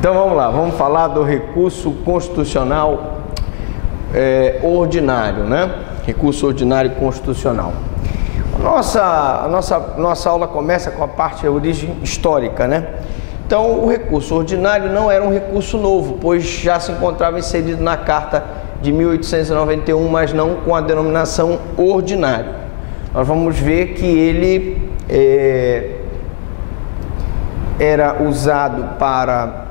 Então vamos lá, vamos falar do recurso constitucional ordinário, né? Recurso ordinário constitucional. Nossa aula começa com a parte de origem histórica, né? Então o recurso ordinário não era um recurso novo, pois já se encontrava inserido na Carta de 1891, mas não com a denominação ordinário. Nós vamos ver que ele era usado para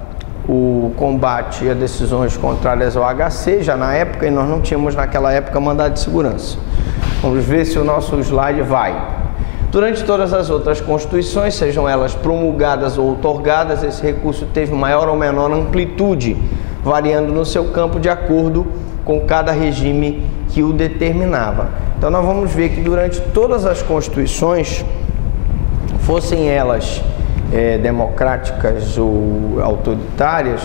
o combate a decisões contrárias ao HC, já na época, e nós não tínhamos naquela época mandado de segurança. Vamos ver se o nosso slide vai. Durante todas as outras constituições, sejam elas promulgadas ou outorgadas, esse recurso teve maior ou menor amplitude, variando no seu campo de acordo com cada regime que o determinava. Então nós vamos ver que durante todas as constituições, fossem elas democráticas ou autoritárias,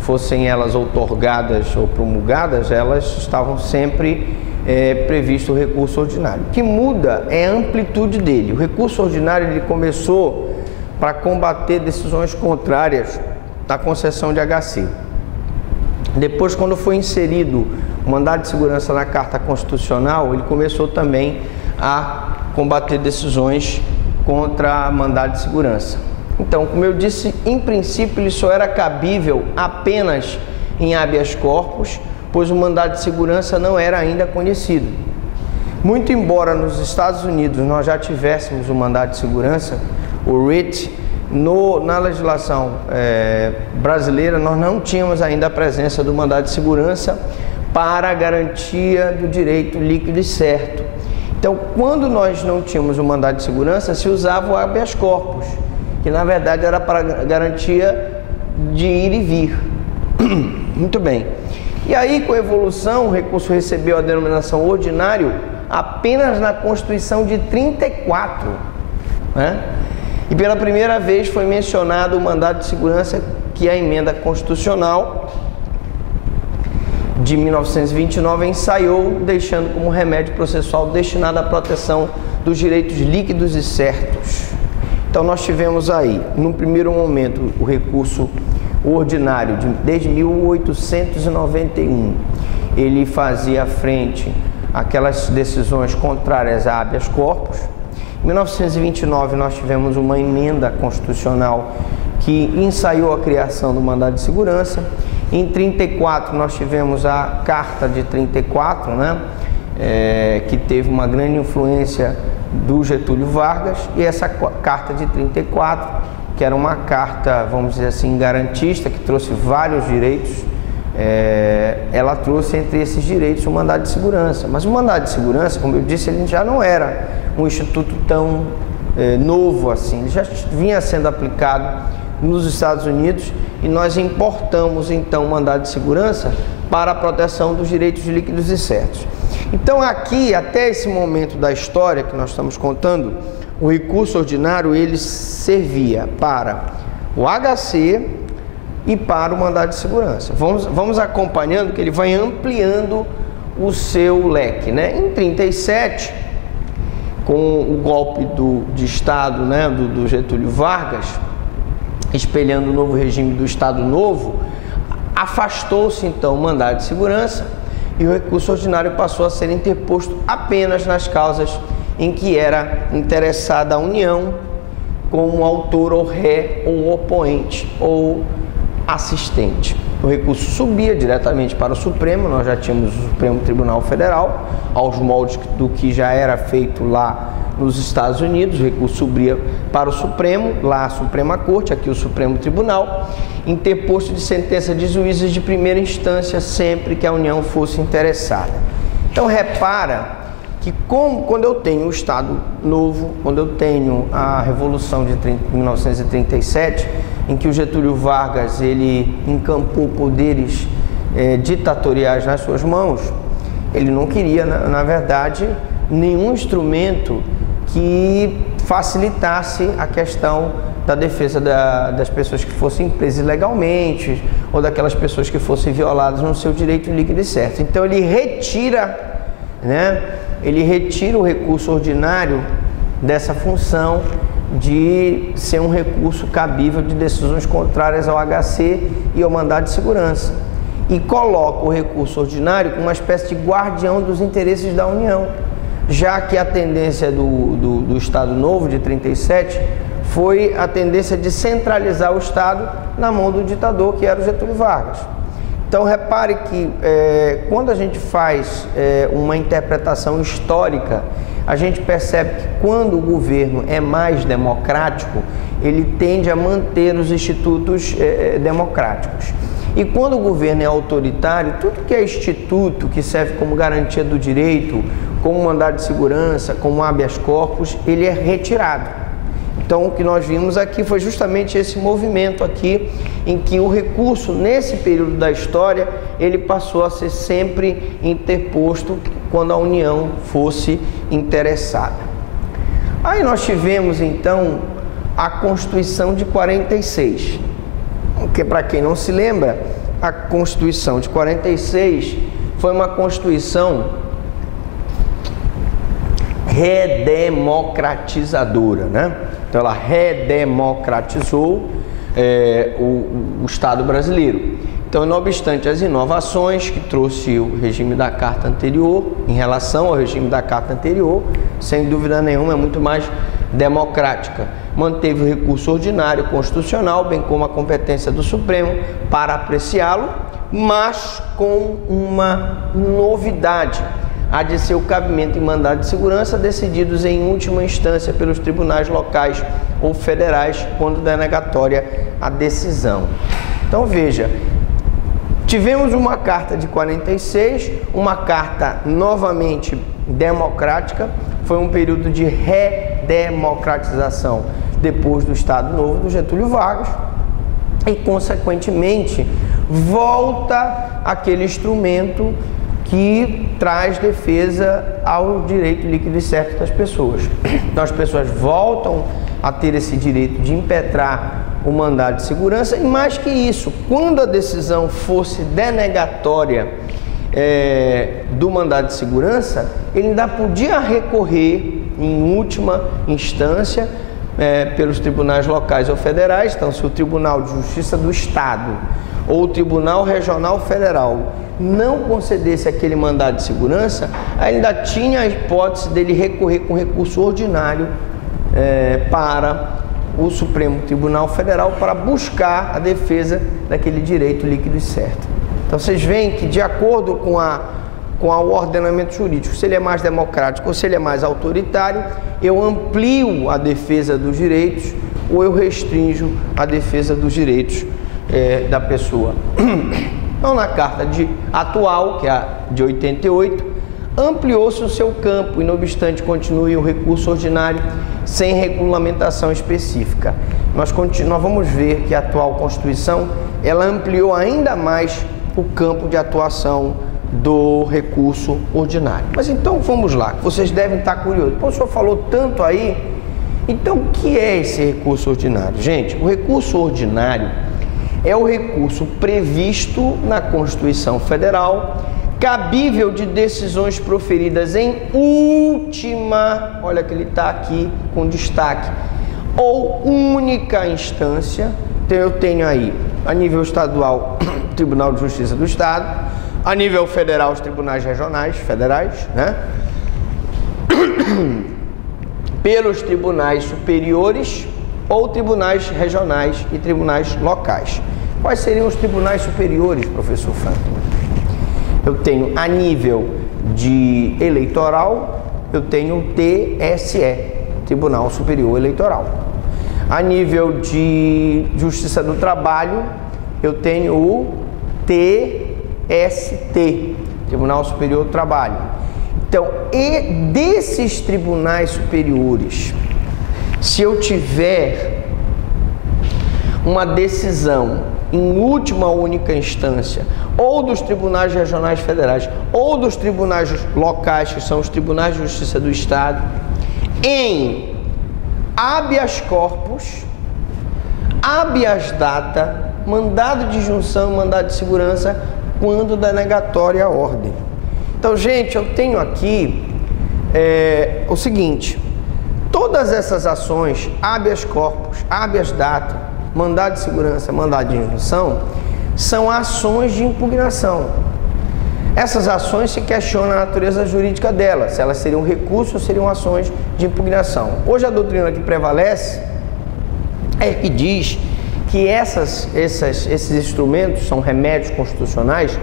fossem elas outorgadas ou promulgadas, elas estavam sempre previsto o recurso ordinário. O que muda é a amplitude dele. O recurso ordinário ele começou para combater decisões contrárias à concessão de HC. Depois, quando foi inserido o mandado de segurança na Carta Constitucional, ele começou também a combater decisões contra mandado de segurança. Então, como eu disse, em princípio ele só era cabível apenas em habeas corpus, pois o mandado de segurança não era ainda conhecido. Muito embora nos Estados Unidos nós já tivéssemos o mandado de segurança, o writ, na legislação brasileira nós não tínhamos ainda a presença do mandado de segurança para a garantia do direito líquido e certo. Então, quando nós não tínhamos o mandado de segurança, se usava o habeas corpus, que na verdade era para garantia de ir e vir. Muito bem. E aí, com a evolução, o recurso recebeu a denominação ordinário apenas na Constituição de 34, né? E pela primeira vez foi mencionado o mandado de segurança, que a emenda constitucional de 1929 ensaiou, deixando como remédio processual destinado à proteção dos direitos líquidos e certos. Então nós tivemos aí, no primeiro momento, o recurso ordinário, desde 1891. Ele fazia frente àquelas decisões contrárias a habeas corpus. Em 1929 nós tivemos uma emenda constitucional que ensaiou a criação do mandado de segurança. Em 34 nós tivemos a Carta de 34, né? Que teve uma grande influência do Getúlio Vargas, e essa Carta de 34, que era uma carta, vamos dizer assim, garantista, que trouxe vários direitos, ela trouxe entre esses direitos o mandado de segurança. Mas o mandado de segurança, como eu disse, ele já não era um instituto tão novo assim, ele já vinha sendo aplicado nos Estados Unidos, e nós importamos então o mandado de segurança para a proteção dos direitos líquidos e certos. Então aqui, até esse momento da história que nós estamos contando, o recurso ordinário ele servia para o HC e para o mandado de segurança. Vamos acompanhando que ele vai ampliando o seu leque, né? Em 37, com o golpe de Estado, né, do Getúlio Vargas, espelhando o novo regime do Estado Novo, afastou-se então o mandado de segurança e o recurso ordinário passou a ser interposto apenas nas causas em que era interessada a União como autor ou ré ou opoente ou assistente. O recurso subia diretamente para o Supremo, nós já tínhamos o Supremo Tribunal Federal, aos moldes do que já era feito lá nos Estados Unidos. O recurso subia para o Supremo, lá a Suprema Corte, aqui o Supremo Tribunal, interposto de sentença de juízes de primeira instância sempre que a União fosse interessada. Então repara que quando eu tenho o Estado Novo, quando eu tenho a Revolução de 1937, em que o Getúlio Vargas ele encampou poderes ditatoriais nas suas mãos, ele não queria, na verdade, nenhum instrumento que facilitasse a questão da defesa das pessoas que fossem presas ilegalmente ou daquelas pessoas que fossem violadas no seu direito líquido e certo. Então ele retira, né, o recurso ordinário dessa função de ser um recurso cabível de decisões contrárias ao HC e ao mandado de segurança. E coloca o recurso ordinário como uma espécie de guardião dos interesses da União, já que a tendência do Estado Novo, de 37, foi a tendência de centralizar o Estado na mão do ditador, que era o Getúlio Vargas. Então, repare que quando a gente faz uma interpretação histórica, a gente percebe que quando o governo é mais democrático, ele tende a manter os institutos democráticos. E quando o governo é autoritário, tudo que é instituto, que serve como garantia do direito, como mandado de segurança, como habeas corpus, ele é retirado. Então, o que nós vimos aqui foi justamente esse movimento aqui, em que o recurso, nesse período da história, ele passou a ser sempre interposto quando a União fosse interessada. Aí nós tivemos, então, a Constituição de 46, que, para quem não se lembra, a Constituição de 46 foi uma Constituição redemocratizadora, né? Então ela redemocratizou o Estado brasileiro. Então, não obstante as inovações que trouxe o regime da Carta anterior, em relação ao regime da Carta anterior, sem dúvida nenhuma é muito mais democrática. Manteve o recurso ordinário constitucional, bem como a competência do Supremo para apreciá-lo, mas com uma novidade: há de ser o cabimento em mandado de segurança decididos em última instância pelos tribunais locais ou federais, quando denegatória a decisão. Então, veja, tivemos uma carta de 46, uma carta novamente democrática, foi um período de redemocratização depois do Estado Novo do Getúlio Vargas e, consequentemente, volta aquele instrumento que traz defesa ao direito líquido e certo das pessoas. Então, as pessoas voltam a ter esse direito de impetrar o mandado de segurança, e mais que isso, quando a decisão fosse denegatória do mandado de segurança, ele ainda podia recorrer em última instância pelos tribunais locais ou federais. Então, se o Tribunal de Justiça do Estado ou o Tribunal Regional Federal não concedesse aquele mandado de segurança, ainda tinha a hipótese dele recorrer com recurso ordinário para o Supremo Tribunal Federal para buscar a defesa daquele direito líquido e certo. Então, vocês veem que, de acordo com o ordenamento jurídico, se ele é mais democrático ou se ele é mais autoritário, eu amplio a defesa dos direitos ou eu restringo a defesa dos direitos da pessoa. Então, na carta atual, que é a de 88, ampliou-se o seu campo e, não obstante, continue o recurso ordinário sem regulamentação específica. Nós vamos ver que a atual Constituição, ela ampliou ainda mais o campo de atuação do recurso ordinário. Mas então, vamos lá, vocês devem estar curiosos. Pô, o senhor falou tanto aí, então o que é esse recurso ordinário? Gente, o recurso ordinário é o recurso previsto na Constituição Federal, cabível de decisões proferidas em última, olha que ele está aqui com destaque, ou única instância. Então, eu tenho aí, a nível estadual, o Tribunal de Justiça do Estado, a nível federal, os tribunais regionais, federais, né? Pelos tribunais superiores ou tribunais regionais e tribunais locais. Quais seriam os tribunais superiores, professor Franklin? Eu tenho, a nível de eleitoral, eu tenho o TSE, Tribunal Superior Eleitoral. A nível de Justiça do Trabalho, eu tenho o TST, Tribunal Superior do Trabalho. Então, e desses tribunais superiores, se eu tiver uma decisão em última única instância, ou dos tribunais regionais federais, ou dos tribunais locais, que são os tribunais de justiça do Estado, em habeas corpus, habeas data, mandado de junção e mandado de segurança, quando denegatória a ordem. Então, gente, eu tenho aqui o seguinte: todas essas ações, habeas corpus, habeas data, mandado de segurança, mandado de injunção, são ações de impugnação. Essas ações se questionam a natureza jurídica delas, se elas seriam recursos ou seriam ações de impugnação. Hoje a doutrina que prevalece é que diz que esses instrumentos, são remédios constitucionais,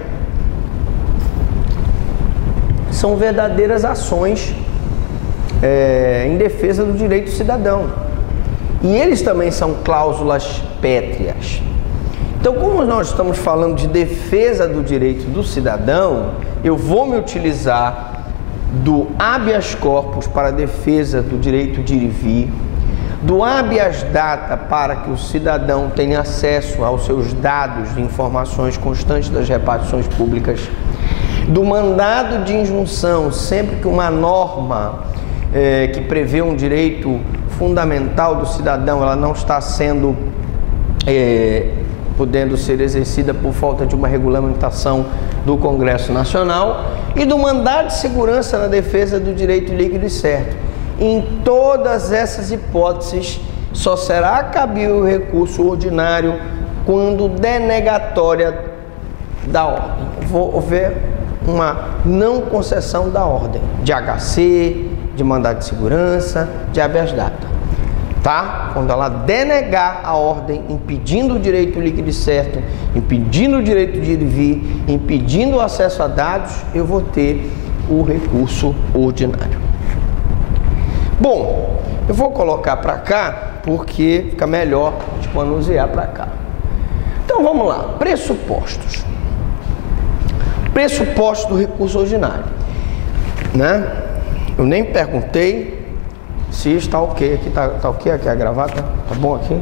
são verdadeiras ações em defesa do direito do cidadão. E eles também são cláusulas pétreas. Então, como nós estamos falando de defesa do direito do cidadão, eu vou me utilizar do habeas corpus para a defesa do direito de ir e vir, do habeas data para que o cidadão tenha acesso aos seus dados de informações constantes das repartições públicas, do mandado de injunção, sempre que uma norma que prevê um direito fundamental do cidadão, ela não está sendo podendo ser exercida por falta de uma regulamentação do Congresso Nacional, e do mandado de segurança na defesa do direito líquido e certo. Em todas essas hipóteses, só será cabível o recurso ordinário quando denegatória da ordem. Houver uma não concessão da ordem, de HC, de mandado de segurança, de habeas data. Tá? Quando ela denegar a ordem, impedindo o direito líquido e certo, impedindo o direito de ir e vir, impedindo o acesso a dados, eu vou ter o recurso ordinário. Bom, eu vou colocar para cá porque fica melhor de manusear para cá. Então vamos lá, pressupostos. Pressupostos do recurso ordinário, né? Eu nem perguntei se está ok aqui, tá ok aqui a gravata, tá bom aqui?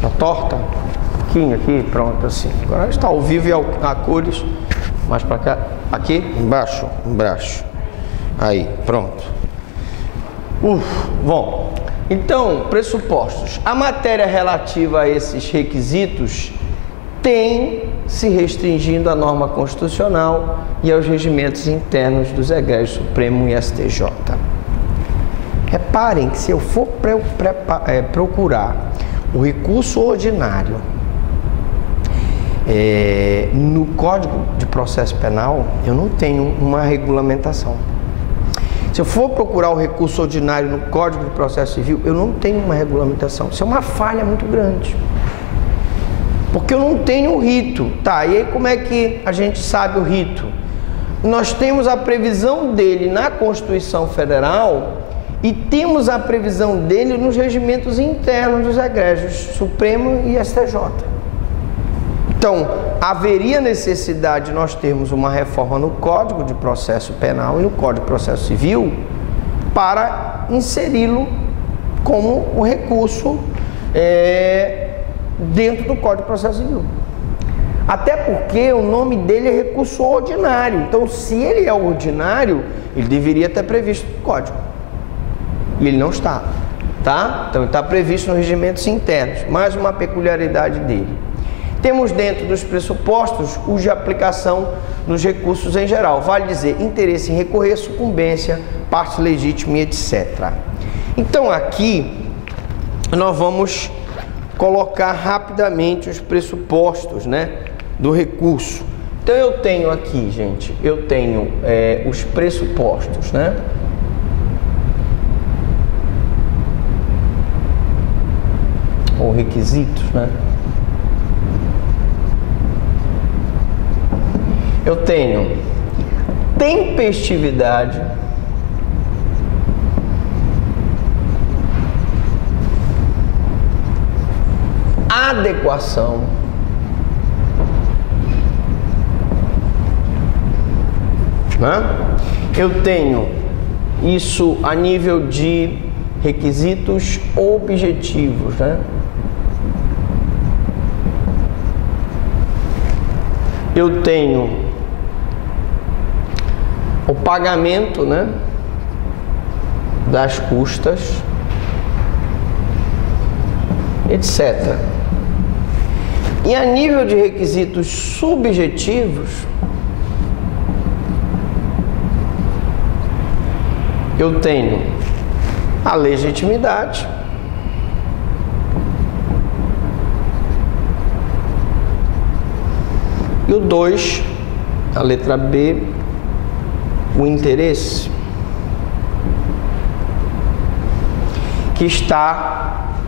Tá torta? Um pouquinho aqui, pronto, assim. Agora está ao vivo e a cores, mais para cá, aqui, embaixo. Aí, pronto. Bom, então, pressupostos. A matéria relativa a esses requisitos tem se restringindo à norma constitucional e aos regimentos internos dos egrégios Supremo e STJ. Reparem que se eu for procurar o recurso ordinário no Código de Processo Penal, eu não tenho uma regulamentação. Se eu for procurar o recurso ordinário no Código de Processo Civil, eu não tenho uma regulamentação. Isso é uma falha muito grande. Porque eu não tenho o rito. Tá, e aí como é que a gente sabe o rito? Nós temos a previsão dele na Constituição Federal e temos a previsão dele nos regimentos internos dos egrégios Supremo e STJ. Então, haveria necessidade de nós termos uma reforma no Código de Processo Penal e no Código de Processo Civil para inseri-lo como o recurso dentro do Código de Processo Civil. Até porque o nome dele é recurso ordinário. Então, se ele é ordinário, ele deveria estar previsto no Código. E ele não está, tá? Então, ele está previsto nos regimentos internos. Mais uma peculiaridade dele. Temos dentro dos pressupostos os de aplicação nos recursos em geral. Vale dizer, interesse em recorrer, sucumbência, parte legítima e etc. Então, aqui, nós vamos colocar rapidamente os pressupostos, né, do recurso. Então, eu tenho aqui, gente, eu tenho os pressupostos, né? Ou requisitos, né? Eu tenho tempestividade, adequação, né? Eu tenho isso a nível de requisitos objetivos, né? Eu tenho o pagamento, né, das custas, etc. E a nível de requisitos subjetivos, eu tenho a legitimidade. E o 2, a letra B, o interesse, que está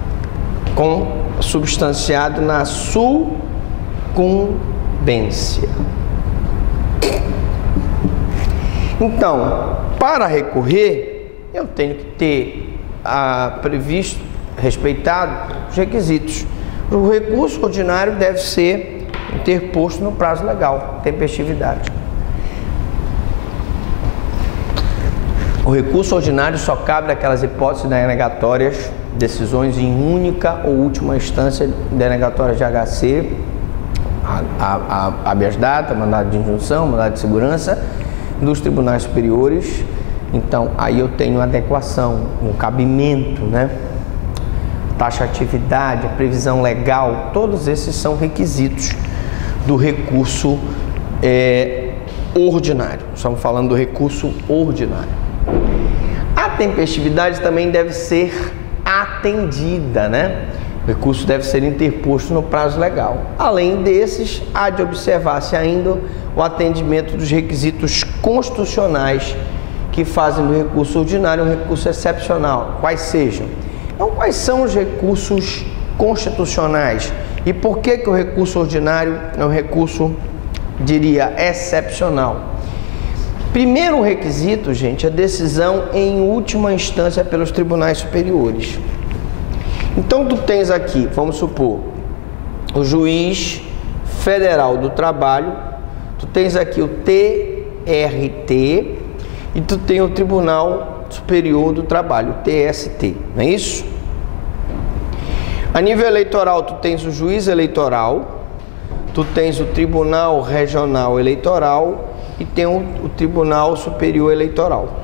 substanciado na sucumbência. Então, para recorrer, eu tenho que ter previsto, respeitado os requisitos. O recurso ordinário deve ser interposto no prazo legal, tempestividade. O recurso ordinário só cabe naquelas hipóteses denegatórias, decisões em única ou última instância denegatórias de HC, habeas data, mandado de injunção, mandado de segurança, dos tribunais superiores. Então, aí eu tenho adequação, um cabimento, né? Taxatividade, a previsão legal, todos esses são requisitos do recurso ordinário. Estamos falando do recurso ordinário. A tempestividade também deve ser atendida, né? O recurso deve ser interposto no prazo legal. Além desses, há de observar-se ainda o atendimento dos requisitos constitucionais que fazem do recurso ordinário um recurso excepcional, quais sejam. Então, quais são os recursos constitucionais? E por que o recurso ordinário é um recurso, diria, excepcional? Primeiro requisito, gente, é decisão em última instância pelos tribunais superiores. Então, tu tens aqui, vamos supor, o juiz federal do trabalho, tu tens aqui o TRT e tu tem o Tribunal Superior do Trabalho, o TST, não é isso? A nível eleitoral, tu tens o juiz eleitoral, tu tens o Tribunal Regional Eleitoral e tem o Tribunal Superior Eleitoral,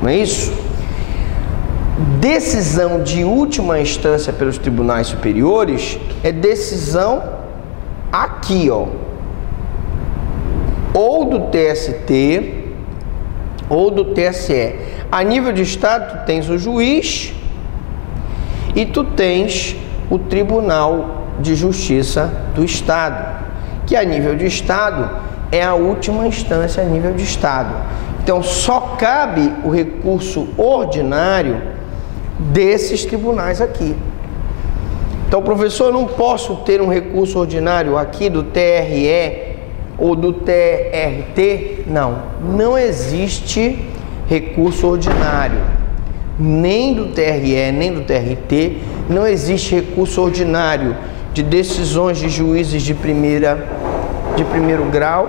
não é isso? Decisão de última instância pelos tribunais superiores é decisão aqui, ó, ou do TST ou do TSE. A nível de estado, tu tens o juiz e tu tens o Tribunal de Justiça do Estado, que a nível de estado é a última instância a nível de estado. Então, só cabe o recurso ordinário desses tribunais aqui. Então, professor, eu não posso ter um recurso ordinário aqui do TRE ou do TRT? Não, não existe recurso ordinário, nem do TRE, nem do TRT, não existe recurso ordinário de decisões de juízes de primeiro grau,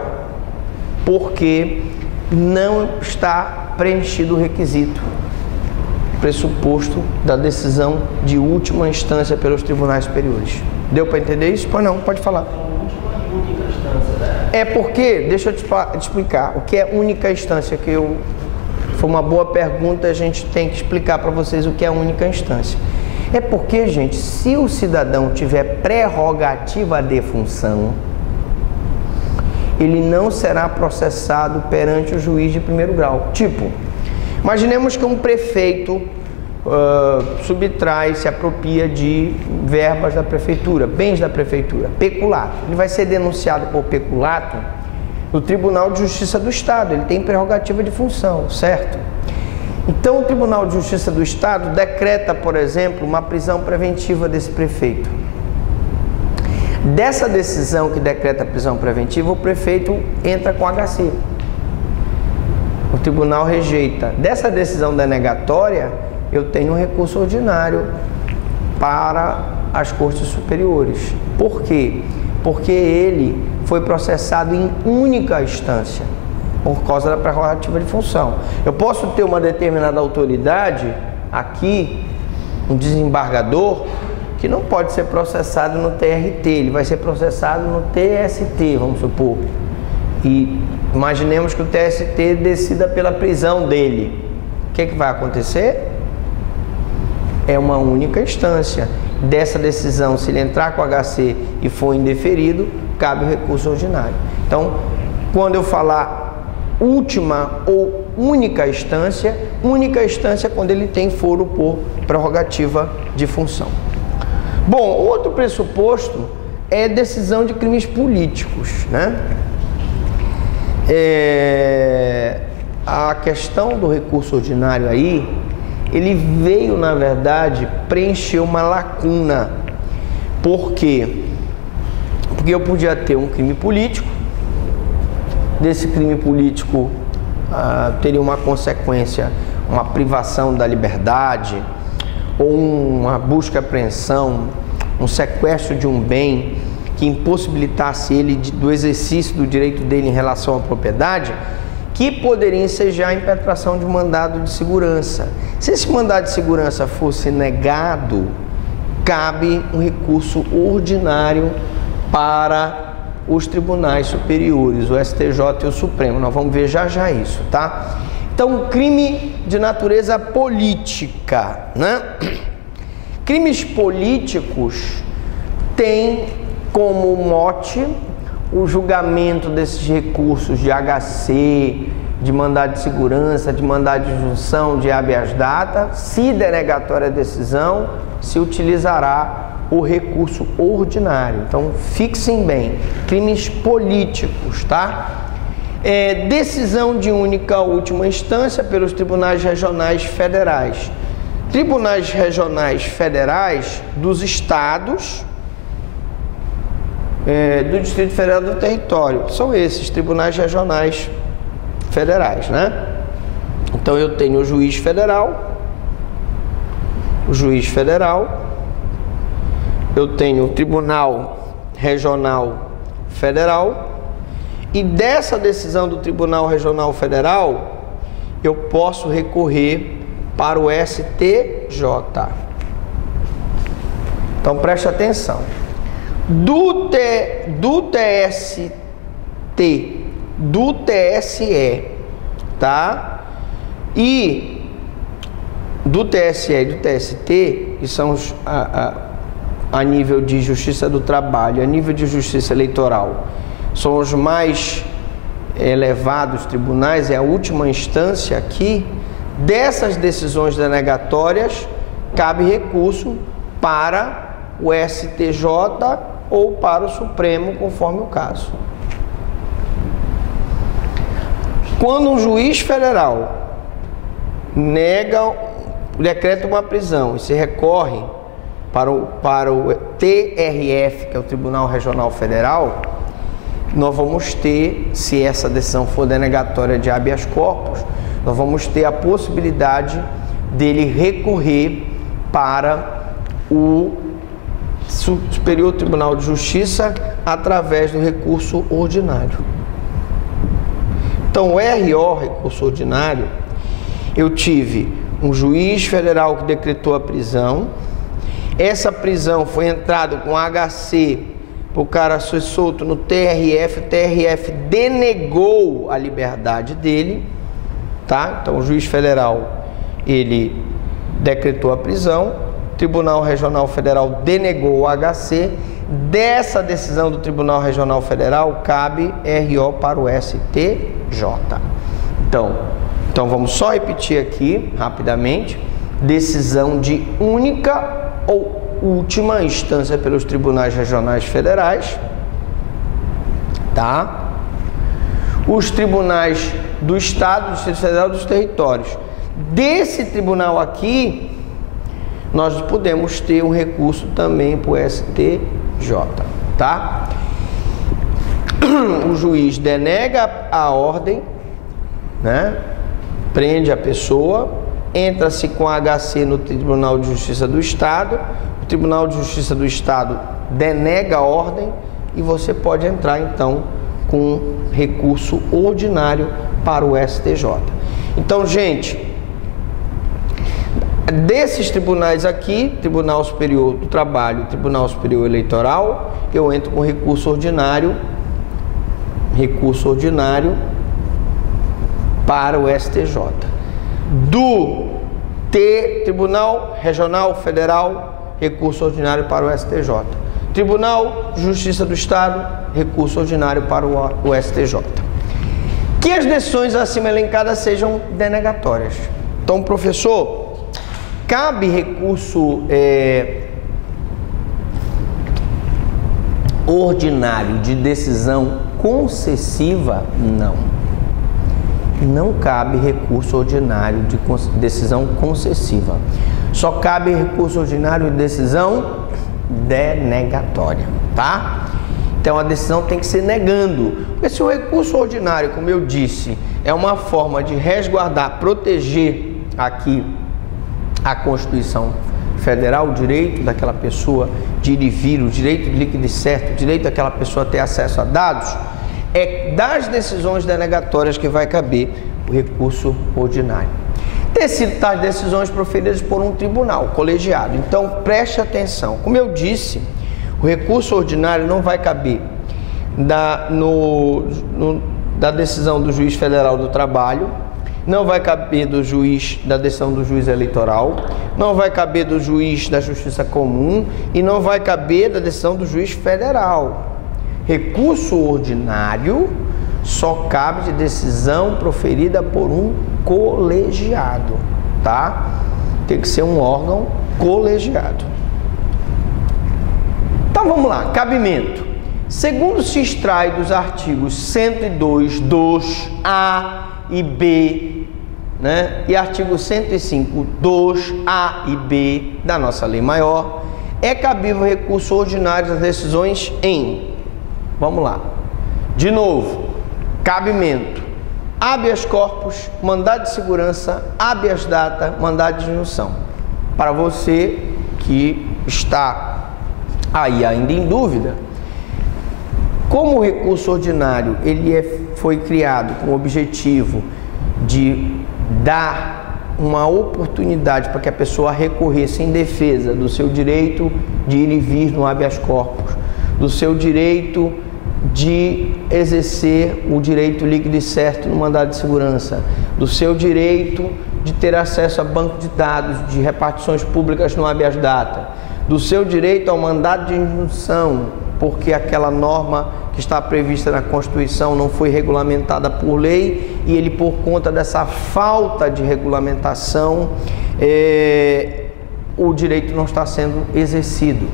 porque não está preenchido o requisito pressuposto da decisão de última instância pelos tribunais superiores. Deu para entender isso? Pois não, pode falar. Única instância, né? É porque, deixa eu te explicar, o que é única instância, foi uma boa pergunta, a gente tem que explicar para vocês o que é única instância. É porque, gente, se o cidadão tiver prerrogativa de função, ele não será processado perante o juiz de primeiro grau. Tipo, imaginemos que um prefeito subtrai, se apropria de verbas da prefeitura, bens da prefeitura, peculato. Ele vai ser denunciado por peculato no Tribunal de Justiça do Estado, ele tem prerrogativa de função, certo? Então, o Tribunal de Justiça do Estado decreta, por exemplo, uma prisão preventiva desse prefeito. Dessa decisão que decreta a prisão preventiva, o prefeito entra com HC. O tribunal rejeita. Dessa decisão denegatória, eu tenho um recurso ordinário para as cortes superiores. Por quê? Porque ele foi processado em única instância, por causa da prerrogativa de função. Eu posso ter uma determinada autoridade aqui, um desembargador, que não pode ser processado no TRT, ele vai ser processado no TST, vamos supor. E imaginemos que o TST decida pela prisão dele. O que vai acontecer? É uma única instância. Dessa decisão, se ele entrar com o HC e for indeferido, cabe o recurso ordinário. Então, quando eu falar última ou única instância quando ele tem foro por prerrogativa de função. Bom, outro pressuposto é decisão de crimes políticos, né? A questão do recurso ordinário aí, ele veio, na verdade, preencher uma lacuna. Por quê? Porque eu podia ter um crime político, desse crime político teria uma consequência, uma privação da liberdade, ou uma busca e apreensão, um sequestro de um bem que impossibilitasse ele do exercício do direito dele em relação à propriedade, que poderia ensejar a impetração de mandado de segurança. Se esse mandado de segurança fosse negado, cabe um recurso ordinário para os tribunais superiores, o STJ e o Supremo. Nós vamos ver já isso, tá? Então, crime de natureza política, né? Crimes políticos têm como mote o julgamento desses recursos de HC, de mandado de segurança, de mandado de junção, de habeas data. Se denegatória a decisão, se utilizará o recurso ordinário. Então, fixem bem, crimes políticos, tá? Decisão de única ou última instância pelos tribunais regionais federais. Tribunais regionais federais dos estados, do Distrito Federal do Território. São esses tribunais regionais federais, né? Então eu tenho o juiz federal, eu tenho o Tribunal Regional Federal, e dessa decisão do Tribunal Regional Federal eu posso recorrer para o STJ. Então preste atenção. Do TST, do TSE, tá? E do TSE e do TST, que são os, a nível de justiça do trabalho, a nível de justiça eleitoral, são os mais elevados tribunais, é a última instância aqui. Dessas decisões denegatórias, cabe recurso para o STJ ou para o Supremo, conforme o caso. Quando um juiz federal decreta uma prisão e se recorre para o TRF, que é o Tribunal Regional Federal, nós vamos ter, se essa decisão for denegatória de habeas corpus, nós vamos ter a possibilidade dele recorrer para o Superior Tribunal de Justiça através do recurso ordinário. Então, o RO, recurso ordinário, eu tive um juiz federal que decretou a prisão. Essa prisão foi entrada com HC, o cara foi solto no TRF, o TRF denegou a liberdade dele, tá? Então, o juiz federal, ele decretou a prisão, o Tribunal Regional Federal denegou o HC. Dessa decisão do Tribunal Regional Federal, cabe RO para o STJ. Então vamos só repetir aqui, rapidamente. Decisão de única ou última instância pelos tribunais regionais federais, tá? Os tribunais do Estado, do Distrito Federal, dos territórios. Desse tribunal aqui, nós podemos ter um recurso também para o STJ, tá? O juiz denega a ordem, né? Prende a pessoa, entra-se com HC no Tribunal de Justiça do Estado, o Tribunal de Justiça do Estado denega a ordem e você pode entrar então com recurso ordinário para o STJ. Então, gente, desses tribunais aqui, Tribunal Superior do Trabalho, Tribunal Superior Eleitoral, eu entro com recurso ordinário para o STJ. Do Tribunal Regional Federal, recurso ordinário para o STJ. Tribunal de Justiça do Estado, recurso ordinário para o STJ. que as decisões acima elencadas sejam denegatórias. Então, professor, cabe recurso ordinário de decisão concessiva? Não. Não cabe recurso ordinário de decisão concessiva. Só cabe recurso ordinário de decisão denegatória, tá? Então a decisão tem que ser negando. Porque se o recurso ordinário, como eu disse, é uma forma de resguardar, proteger aqui a Constituição Federal, o direito daquela pessoa de ir e vir, o direito de líquido e certo, o direito daquela pessoa ter acesso a dados, é das decisões denegatórias que vai caber o recurso ordinário. Ter sido tais decisões proferidas por um tribunal colegiado. Então, preste atenção. Como eu disse, o recurso ordinário não vai caber da decisão do juiz federal do trabalho, não vai caber da decisão do juiz eleitoral, não vai caber do juiz da justiça comum e não vai caber da decisão do juiz federal. Recurso ordinário só cabe de decisão proferida por um colegiado, tá? Tem que ser um órgão colegiado. Então vamos lá, cabimento. Segundo se extrai dos artigos 102, 2A e B, né? E artigo 105, 2A e B da nossa lei maior, é cabível recurso ordinário das decisões em, vamos lá, de novo, cabimento, habeas corpus, mandado de segurança, habeas data, mandado de injunção. Para você que está aí ainda em dúvida, como o recurso ordinário foi criado com o objetivo de dar uma oportunidade para que a pessoa recorresse em defesa do seu direito de ir e vir no habeas corpus, do seu direito de exercer o direito líquido e certo no mandado de segurança, do seu direito de ter acesso a banco de dados de repartições públicas no habeas data, do seu direito ao mandado de injunção, porque aquela norma que está prevista na Constituição não foi regulamentada por lei e ele, por conta dessa falta de regulamentação, o direito não está sendo exercido.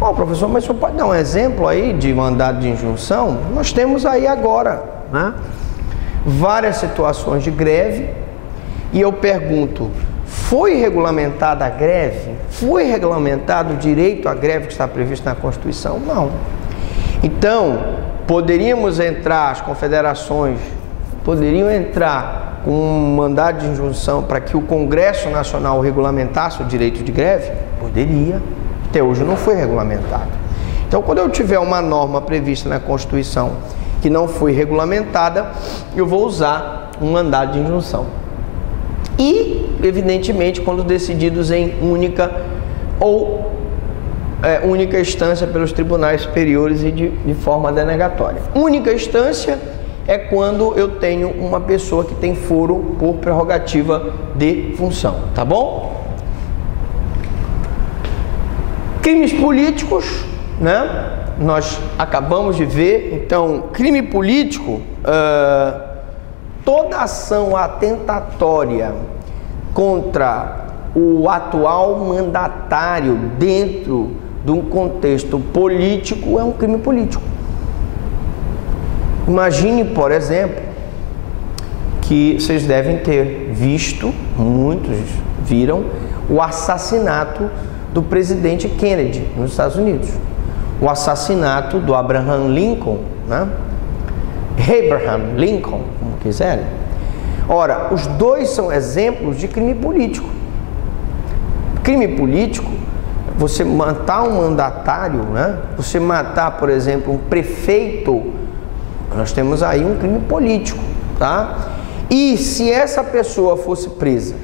Bom, professor, mas o senhor pode dar um exemplo aí de mandado de injunção? Nós temos aí agora, né, várias situações de greve e eu pergunto, foi regulamentada a greve? Foi regulamentado o direito à greve que está previsto na Constituição? Não. Então, poderíamos entrar, as confederações poderiam entrar com um mandado de injunção para que o Congresso Nacional regulamentasse o direito de greve? Poderia. Até hoje não foi regulamentado. Então, quando eu tiver uma norma prevista na Constituição que não foi regulamentada, eu vou usar um mandado de injunção. E, evidentemente, quando decididos em única instância pelos tribunais superiores e de forma denegatória. Única instância é quando eu tenho uma pessoa que tem foro por prerrogativa de função, tá bom? Crimes políticos, né? Nós acabamos de ver, então, crime político, toda ação atentatória contra o atual mandatário dentro de um contexto político é um crime político. Imagine, por exemplo, que vocês devem ter visto, muitos viram, o assassinato do presidente Kennedy nos Estados Unidos. O assassinato do Abraham Lincoln, né? Abraham Lincoln, como quiserem. Ora, os dois são exemplos de crime político. Crime político, você matar um mandatário, né? Você matar, por exemplo, um prefeito, nós temos aí um crime político, tá? E se essa pessoa fosse presa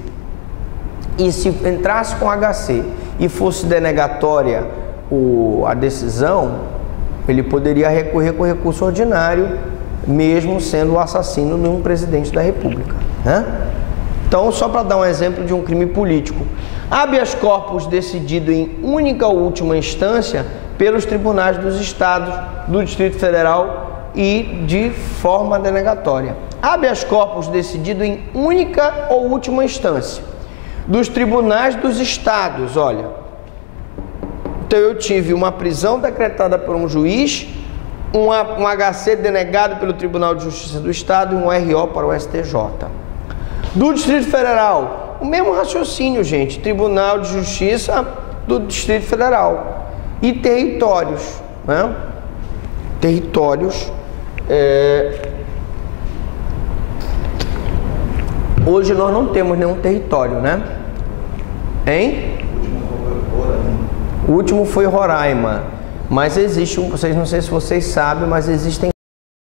e se entrasse com HC e fosse denegatória a decisão, ele poderia recorrer com recurso ordinário, mesmo sendo o assassino de um presidente da República, né? Então, só para dar um exemplo de um crime político. Habeas corpus decidido em única ou última instância pelos tribunais dos estados, do Distrito Federal e de forma denegatória. Habeas corpus decidido em única ou última instância dos tribunais dos estados, olha. Então eu tive uma prisão decretada por um juiz, um HC denegado pelo Tribunal de Justiça do Estado e um RO para o STJ. Do Distrito Federal, o mesmo raciocínio, gente. Tribunal de Justiça do Distrito Federal. E territórios, né? Territórios. Hoje nós não temos nenhum território, né? Hein? O último foi Roraima. Mas existe, vocês não sei se vocês sabem, mas existem